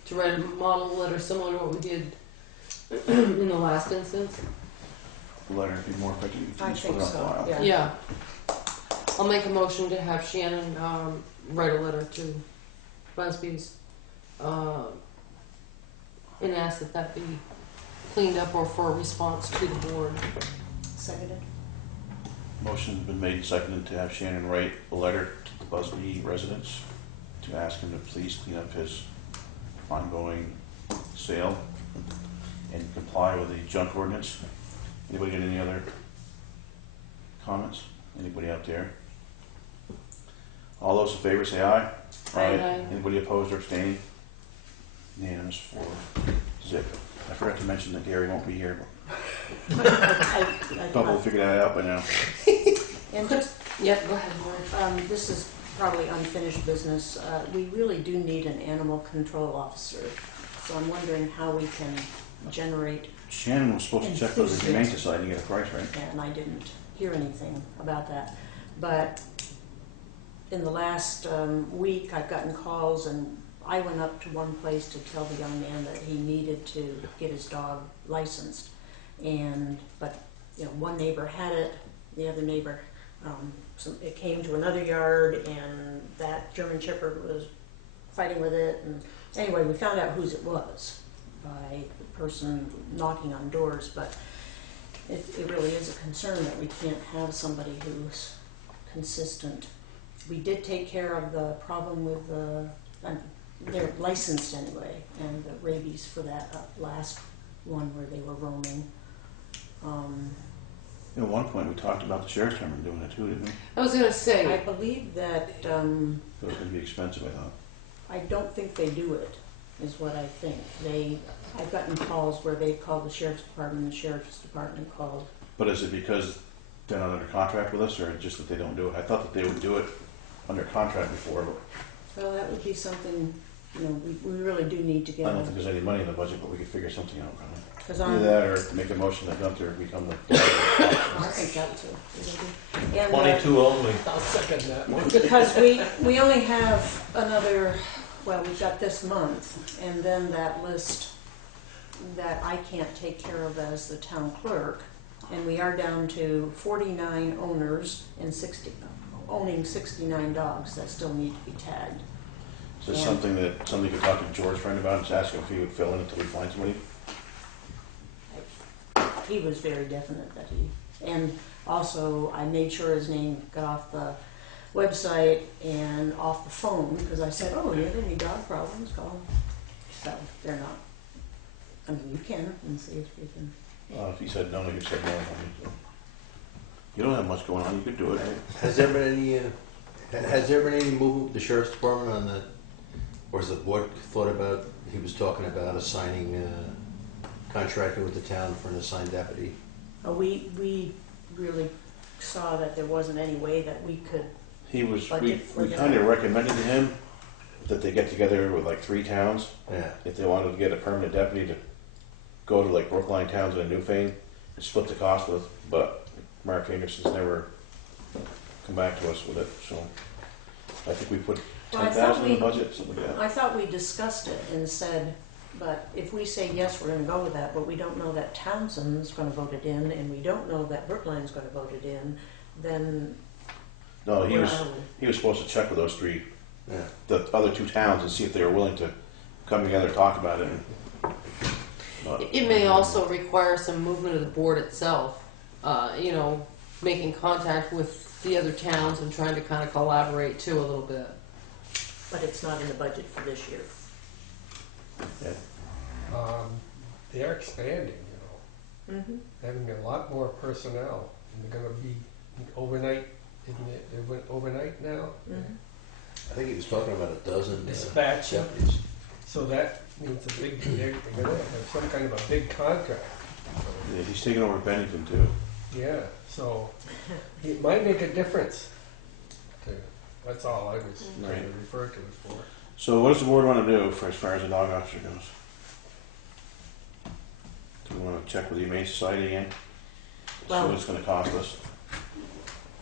To write a model letter similar to what we did in the last instance? The letter would be more effective. You can I just put think it on so, file. yeah. Yeah. I'll make a motion to have Shannon write a letter to Busby's and ask that that be cleaned up or for a response to the board. Seconded? Motion's been made and seconded to have Shannon write a letter to the Busby residents to ask him to please clean up his ongoing sale and comply with the junk ordinance. Anybody got any other comments? Anybody out there? All those in favor say aye. Aye. Anybody opposed or abstaining? Unanimous, 4-0. I forgot to mention that Gary won't be here, I but we'll figure that out by now. And just, Yep, go ahead, Lori. this is probably unfinished business. We really do need an animal control officer, so I'm wondering how we can generate, Shannon was supposed to check with the Humane Society and get a price, right? and I didn't hear anything about that. But in the last week, I've gotten calls, and I went up to one place to tell the young man that he needed to get his dog licensed. But one neighbor had it, the other neighbor, it came to another yard, and that German Shepherd was fighting with it. And anyway, we found out whose it was by the person knocking on doors. But it really is a concern that we can't have somebody who's consistent. We did take care of the problem with they're licensed anyway, and the rabies for that last one where they were roaming. At one point, we talked about the sheriff's department doing it too, didn't we? I was gonna say, I believe that, It was gonna be expensive, I thought. I don't think they do it, is what I think. I've gotten calls where they called the sheriff's department, the sheriff's department called. But is it because they're not under contract with us, or just that they don't do it? I thought that they would do it under contract before, but Well, that would be something, we really do need to I get don't on. think there's any money in the budget, but we could figure something out, probably. Because Either that, or make a motion that Gunther become the. I think that's a good idea. And, 22 only. I'll second that one. because we only have another, well, we've got this month, and then that list that I can't take care of as the town clerk, and we are down to 49 owners and owning 69 dogs that still need to be tagged. Is this Yeah. something that somebody could talk to George's friend about and just ask him if he would fill in until we find somebody? He was very definite that and also I made sure his name got off the website and off the phone, because I said, oh, you have any dog problems, call them. So they're not. I mean, you can and see if you can. If he said no, he said no. I mean, so. You don't have much going on, you could do it. Has there been any movement with the sheriff's department on that? Or has the board thought about, he was talking about assigning, contracting with the town for an assigned deputy? We really saw that there wasn't any way that we could. We Budget for that. kind of recommended to him that they get together with like 3 towns, Yeah. if they wanted to get a permanent deputy to go to like Brookline towns and Newfane and split the cost with, but Mark Anderson's never come back to us with it, so I think we put Well, I thought 10,000 in the we- budget, something like that. I thought we discussed it and said, but if we say yes, we're gonna go with that, but we don't know that Townsend's gonna vote it in, and we don't know that Brookline's gonna vote it in, then No, where are we? he was supposed to check with those 3, Yeah. the other 2 towns, and see if they were willing to come together and talk about it. But, it may also require some movement of the board itself, making contact with the other towns and trying to kind of collaborate too a little bit. But it's not in the budget for this year. yeah. They're expanding, Mm-hmm. having a lot more personnel. And they're gonna be overnight, isn't it? They went overnight now, Mm-hmm. I think he was talking about a dozen dispatching. deputies. So that means they're gonna have some kind of a big contract. Yeah, he's taking over Bennington too. Yeah, so it might make a difference. That's all I was trying to refer to it for. So what does the board want to do for as far as the dog officer goes? Do we want to check with the Humane Society again? See Well- what it's going to cost us?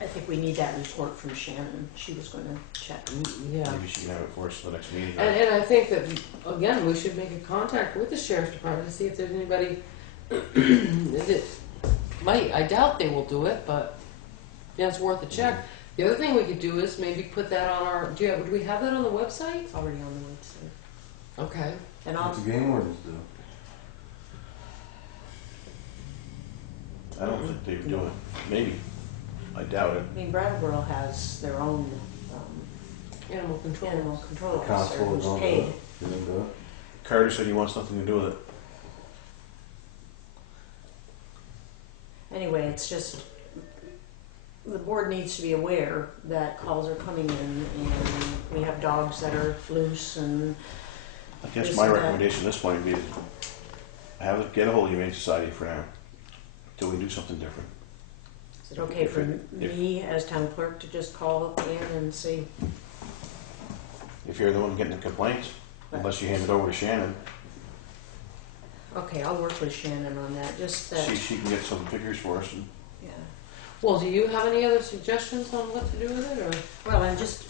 I think we need that report from Shannon. She was gonna check. Yeah. Maybe she can have it for us for the next meeting. And I think that, again, we should make a contact with the sheriff's department to see if there's anybody that might, I doubt they will do it, but yeah, it's worth a check. The other thing we could do is maybe put that on our, do we have that on the website? It's already on the website. Okay. And What the game wardens do. I don't think they would do it. Maybe. I doubt it. I mean, Brattleboro has their own Animal control. animal control The officer constable who's don't do paid. it. They don't do it. Carter said he wants nothing to do with it. Anyway, it's just, the board needs to be aware that calls are coming in and we have dogs that are loose and I guess This my and that. recommendation at this point would be to get a hold of Humane Society for now, till we do something different. is it okay for If- me as town clerk to just call in and see? If you're the one getting the complaints, unless you hand it over to Shannon, Okay, I'll work with Shannon on that, just that, she can get some figures for us. And yeah. Well, do you have any other suggestions on what to do with it, or? Well, I'm just,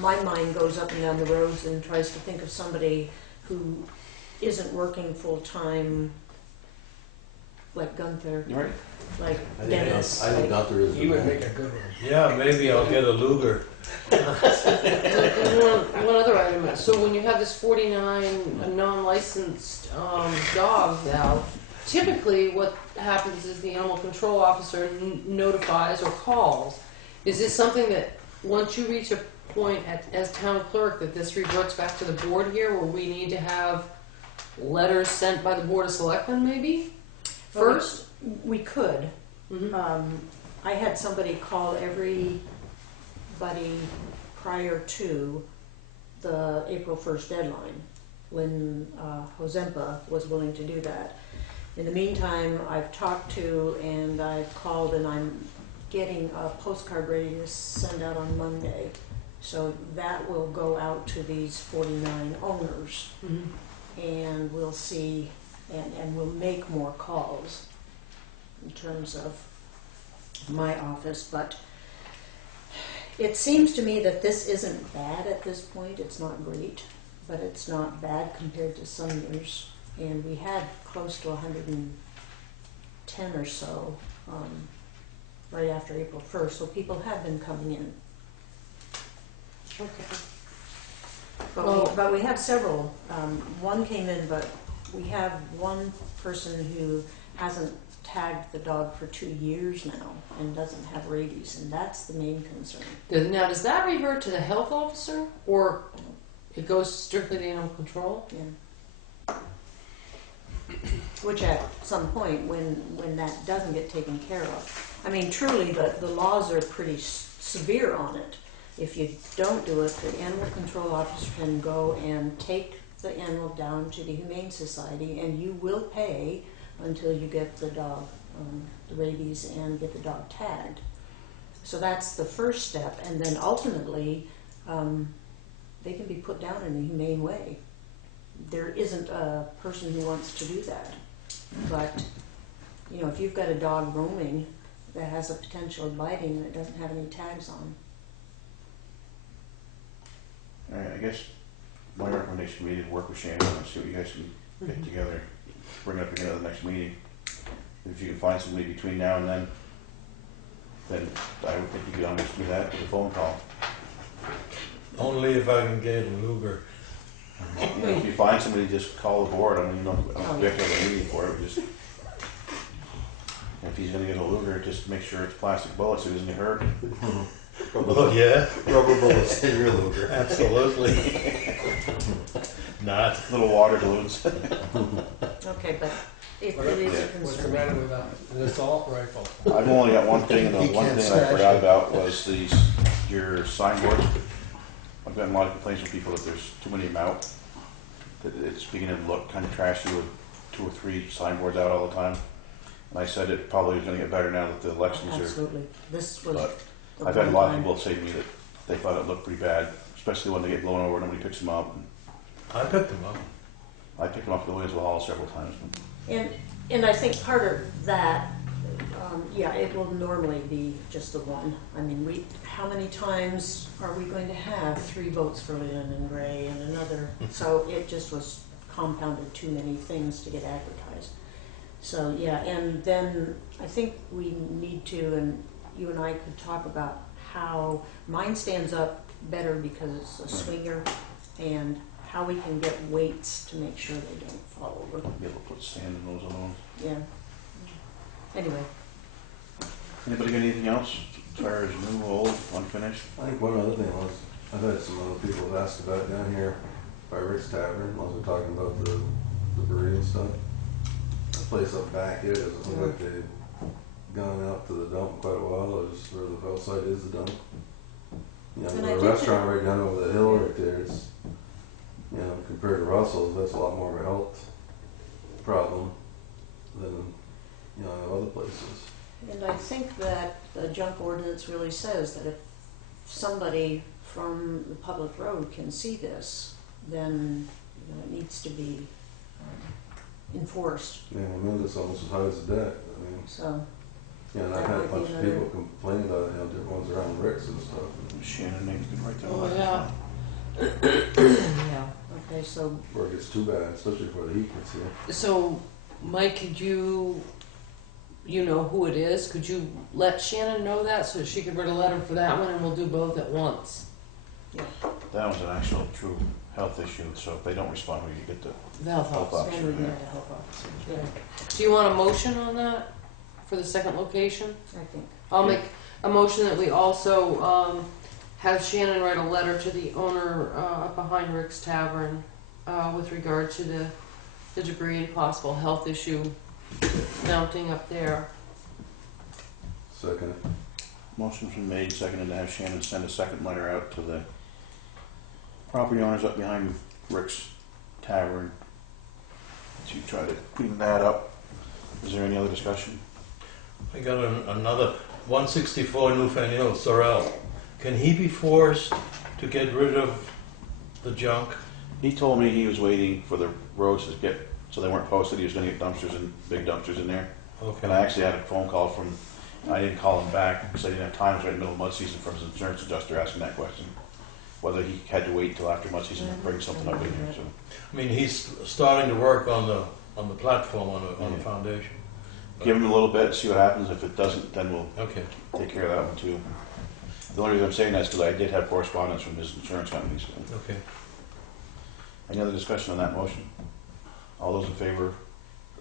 my mind goes up and down the roads and tries to think of somebody who isn't working full-time, like Gunther, you right? like I think Dennis. I think like- Gunther is. He would make a good one. Yeah, maybe I'll get a Luger. One other item, so when you have this 49 non-licensed dogs out, typically what happens is the animal control officer notifies or calls. Is this something that, once you reach a point as town clerk, that this reverts back to the board here, where we need to have letters sent by the Board of Selectmen maybe? First? We could. Mhm. I had somebody call everybody prior to the April 1st deadline, when Hozempa was willing to do that. In the meantime, I've talked to and I've called and I'm getting a postcard ready to send out on Monday. So that will go out to these 49 owners Mhm. and we'll see, and we'll make more calls in terms of my office, but it seems to me that this isn't bad at this point. It's not great, but it's not bad compared to some years. And we had close to 110 or so right after April 1st, so people have been coming in. Okay. But we have several. One came in, but we have one person who hasn't tagged the dog for 2 years now and doesn't have rabies, and that's the main concern. Now, does that revert to the health officer, or it goes strictly to animal control? Yeah. Which at some point, when that doesn't get taken care of, I mean, truly, the laws are pretty severe on it. If you don't do it, the animal control officer can go and take the animal down to the Humane Society, and you will pay until you get the dog, the rabies, and get the dog tagged. So that's the first step, and then ultimately, they can be put down in a humane way. There isn't a person who wants to do that, but if you've got a dog roaming that has a potential of biting and it doesn't have any tags on. All right, I guess my recommendation would be to work with Shannon and see what you guys can get together, bring it up again at the next meeting. If you can find somebody between now and then I would think you could almost do that with a phone call. Only if I can get a Luger. If you find somebody, just call the board. I mean, I don't have to have a meeting for it. Just if he's going to get a Luger, just make sure it's plastic bullets so he doesn't get hurt. Oh yeah, Rubber bullets in your Luger. absolutely. Not. Little water balloons. Okay, but it What- is a What's the concern. matter with an assault rifle? I've only got one thing, and the He one can't thing I stash forgot it. about was your signboards. I've gotten a lot of complaints from people that there's too many of them out. That it's beginning to look kind of trashy with 2 or 3 signboards out all the time. And I said it probably is gonna get better now that the elections are, Absolutely. This was. but the I've had a one lot of time. people say to me that they thought it looked pretty bad, especially when they get blown over, nobody picks them up. And I picked them up. I picked them up at the Williamsville Hall several times. And I think part of that, yeah, it will normally be just the one. I mean, how many times are we going to have 3 votes for Leland and Gray and another? So it just was compounded too many things to get advertised. So, yeah, and then I think we need to, and you and I could talk about how mine stands up better because it's a swinger, and how we can get weights to make sure they don't fall over. Be able to put sand in those alone. Yeah. Anyway, Anybody got anything else as far as new, old, unfinished? I think one other thing was, I've had some other people have asked about down here by Rick's Tavern, while we're talking about the debris and stuff. The place up back is, it looks like they've gone out to the dump quite a while, it's where the outside is the dump. You know, And the I did restaurant right down over the hill right there, it's, you know, compared to Russell's, that's a lot more of a health problem than, you know, other places. and I think that the junk ordinance really says that if somebody from the public road can see this, then you know, it needs to be enforced. Yeah, I mean, it's almost as high as the deck, I mean, So, yeah, and I've had a bunch of people complain about, you know, different ones around Rick's and stuff. Shannon, maybe you can write that Oh, on. yeah. Yeah. okay, so Where it gets too bad, especially for the heat gets here. So, Mike, could you know who it is? Could you let Shannon know that so she could write a letter for that one, and we'll do both at once? That was an actual true health issue, so if they don't respond, we get the The health health officer. then we officer. get Yeah. a health officer. Yeah. Do you want a motion on that for the second location? I think. I'll make a motion that we also have Shannon write a letter to the owner up behind Rick's Tavern with regard to the debris and possible health issue mounting up there. Second. Motion's been made, seconded to have Shannon send a second letter out to the property owners up behind Rick's Tavern to try to clean that up. Is there any other discussion? I got another 164 Newfane Sorrel. Can he be forced to get rid of the junk? He told me he was waiting for the roads to get, so they weren't posted, he was gonna get dumpsters and big dumpsters in there. Okay. And I actually had a phone call from, I didn't call him back because I didn't have time, it was right in the middle of mud season, from his insurance adjuster asking that question. Whether he had to wait till after mud season to bring something up in here, so. I mean, he's starting to work on the platform on the Yeah. foundation. Give him a little bit, see what happens, if it doesn't, then we'll Okay. take care of that one too. The only reason I'm saying that is because I did have correspondence from his insurance company, so. Okay. Any other discussion on that motion? All those in favor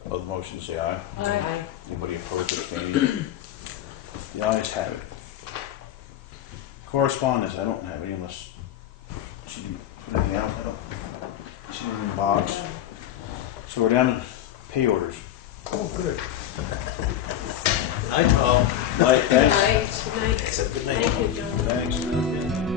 of the motion say aye. Aye. Anybody opposed or abstaining? The ayes have it. Correspondence, I don't have any unless she didn't put anything out. I don't. She didn't in the box. So we're down to pay orders. Oh, good. Night, Tom. Night, thanks. Night. Good night. Thank you, John. Thanks.